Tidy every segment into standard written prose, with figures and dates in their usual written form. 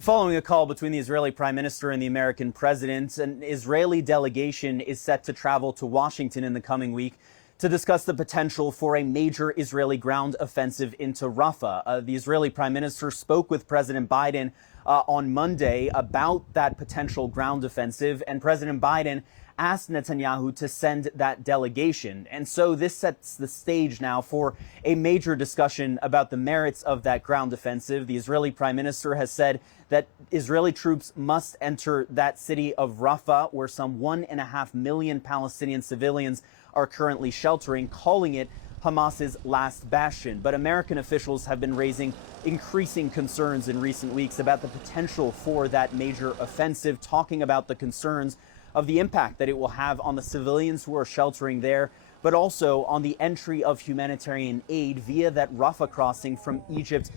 Following a call between the Israeli Prime Minister and the American President, an Israeli delegation is set to travel to Washington in the coming week to discuss the potential for a major Israeli ground offensive into Rafah. The Israeli Prime Minister spoke with President Biden on Monday about that potential ground offensive, and President Biden asked Netanyahu to send that delegation. And so this sets the stage now for a major discussion about the merits of that ground offensive. The Israeli Prime Minister has said that Israeli troops must enter that city of Rafah, where some 1.5 million Palestinian civilians are currently sheltering, calling it Hamas's last bastion. But American officials have been raising increasing concerns in recent weeks about the potential for that major offensive, talking about the concerns of the impact that it will have on the civilians who are sheltering there, but also on the entry of humanitarian aid via that Rafah crossing from Egypt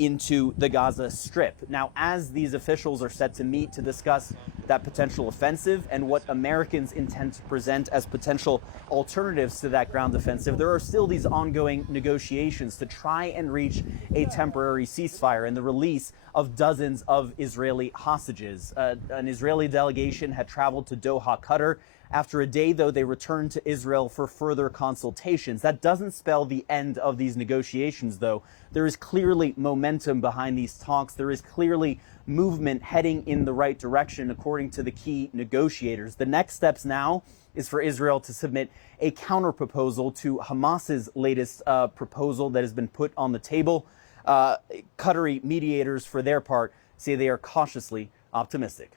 into the Gaza Strip. Now, as these officials are set to meet to discuss that potential offensive and what Americans intend to present as potential alternatives to that ground offensive, there are still these ongoing negotiations to try and reach a temporary ceasefire and the release of dozens of Israeli hostages. An Israeli delegation had traveled to Doha, Qatar. After a day, though, they returned to Israel for further consultations. That doesn't spell the end of these negotiations, though. There is clearly momentum behind these talks. There is clearly movement heading in the right direction, according to the key negotiators. The next steps now is for Israel to submit a counterproposal to Hamas's latest proposal that has been put on the table. Qatari mediators, for their part, say they are cautiously optimistic.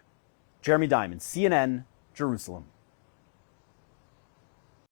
Jeremy Diamond, CNN, Jerusalem.